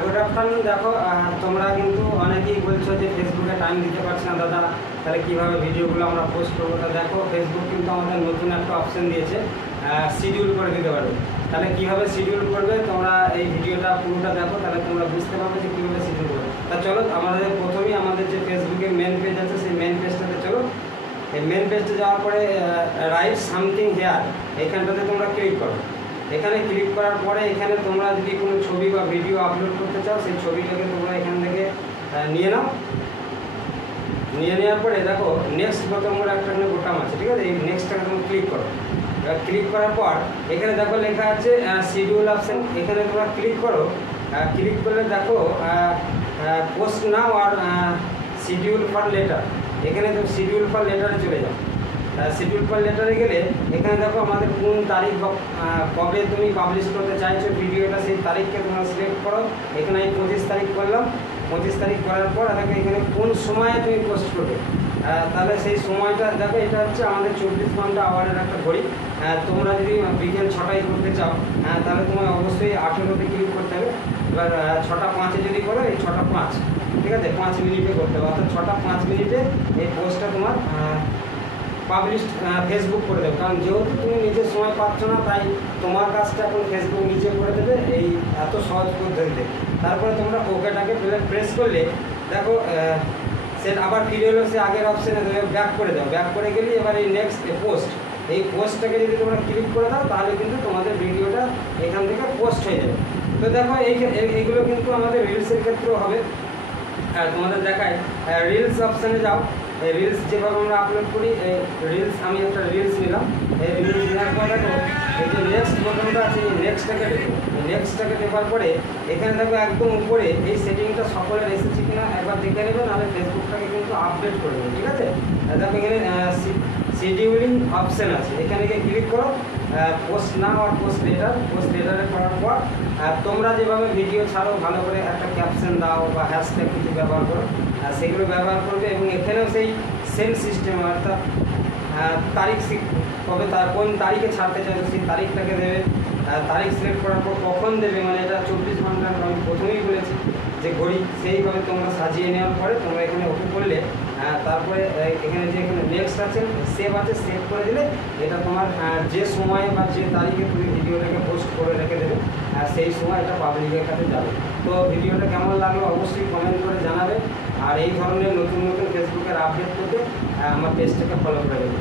Good afternoon. দেখো তোমরা কিন্তু অনেকেই বলছো যে ফেসবুকে টাইম দিতে পারছি না দাদা, তাহলে কীভাবে ভিডিওগুলো আমরা পোস্ট করবো। তা দেখো ফেসবুক কিন্তু আমাদের নতুন একটা অপশান দিয়েছে, শিডিউল করে দিতে পারবে। তাহলে কীভাবে শিডিউল করবে তোমরা এই ভিডিওটা পুরোটা দেখো, তাহলে তোমরা বুঝতে পারবে যে কীভাবে শিডিউল করবে। তা চলো আমাদের প্রথমেই আমাদের যে ফেসবুকের মেন পেজ আছে সেই মেন পেজটাতে চলো। এই মেন পেজটা যাওয়ার পরে রাইট সামথিং হেয়ার এইখানটাতে তোমরা ক্লিক করো। এখানে ক্লিক করার পরে এখানে তোমরা যদি কোনো ছবি বা ভিডিও আপলোড করতে চাও সেই ছবিটাকে তোমরা এখান থেকে নিয়ে নাও। নিয়ে নেওয়ার পরে দেখো নেক্সট বোতাম বলে একটা বোতাম আছে, ঠিক আছে। এই নেক্সটটাকে তোমরা ক্লিক করো। ক্লিক করার পর এখানে দেখো লেখা আছে শিডিউল অপশান, এখানে তোমরা ক্লিক করো। ক্লিক করলে দেখো পোস্ট নাও আর শিডিউল ফর লেটার, এখানে তো শিডিউল ফর লেটারে চলে যাও। শিডিউল ফর লেটারে গেলে এখানে দেখো আমাদের কোন তারিখ বা কবে তুমি পাবলিশ করতে চাইছো ভিডিওটা, সেই তারিখকে তোমরা সিলেক্ট করো। এখানে আমি 25 তারিখ করলাম। 25 তারিখ করার পর দেখো এখানে কোন সময়ে তুমি পোস্ট করবে, তাহলে সেই সময়টা দেখো এটা হচ্ছে আমাদের 24 ঘন্টা আওয়ারের একটা ঘড়ি। তোমরা যদি বিকেল 6টায় করতে চাও তাহলে তোমার অবশ্যই 18তে ক্লিক করতে হবে। এবার 6টা 5-এ যদি করো এই 6টা 5, ঠিক আছে, 5 মিনিটে করতে হবে। অর্থাৎ 6টা 5 মিনিটে এই পোস্টটা তোমার পাবলিশ ফেসবুক করে দেবে। কারণ যেহেতু তুমি নিজের সময় পাচ্ছ না, তাই তোমার কাজটা এখন ফেসবুক নিজে করে দেবে এই এত সহজ পদ্ধতিতে। তারপরে তোমরা ওকেটাকে প্রেস করলে দেখো সেটা আবার ফিরে এলো সে আগের অপশানে, তুমি ব্যাক করে দাও। ব্যাক করে গেলে এবার এই নেক্সট পোস্ট, এই পোস্টটাকে যদি তোমরা ক্লিক করে দাও তাহলে কিন্তু তোমাদের ভিডিওটা এখান থেকে পোস্ট হয়ে যাবে। তো দেখো এইগুলো কিন্তু আমাদের রিলসের ক্ষেত্রেও হবে। তোমাদের দেখায় রিলস অপশানে যাও। এই রিলস যেভাবে আমরা আপলোড করি, এই রিলস আমি একটা রিলস নিলাম। এই রিলস নেওয়ার পর দেখো এই যে নেক্সট বোতামটা আছে, এই নেক্সটটাকে দেওয়ার পরে এখানে দেখো একদম উপরে এই সেটিংটা সকলের এসেছে কিনা একবার দেখে নেবেন, নাহলে ফেসবুকটাকে কিন্তু আপডেট করে দেবেন, ঠিক আছে। দেখো এখানে শিডিউলিং অপশান আছে, এখানে গিয়ে ক্লিক করো। পোস্ট নাও আর পোস্ট লেটারে করার পর তোমরা যেভাবে ভিডিও ছাড়ো ভালো করে একটা ক্যাপশন দাও বা হ্যাশট্যাগ কিছু ব্যবহার করো, সেগুলো ব্যবহার করবে। এবং এখানেও সেই সেম সিস্টেম, অর্থাৎ তারিখ কবে কোন তারিখে ছাড়তে চাইছো সেই তারিখটাকে দেবে। তারিখ সিলেক্ট করার পর কখন দেবে, মানে এটা 24 ঘন্টার আমি প্রথমেই বলেছি যে ঘড়ি, সেইভাবে তোমরা সাজিয়ে নেওয়ার পরে তোমরা এখানে ওকে করলে তারপরে এখানে যে এখানে নেক্সট আছে সেভ আছে, সেভ করে দিলে এটা তোমার যে সময়ে বা যে তারিখে তুমি ভিডিওটাকে পোস্ট করে রেখে দেবে সেই সময় এটা পাবলিকের কাছে যাবে। তো ভিডিওটা কেমন লাগলো অবশ্যই কমেন্ট করে জানাবে। আর এই ধরনের নতুন নতুন ফেসবুকের আপডেট করতে আমার পেজটাকে ফলো করে দেবে।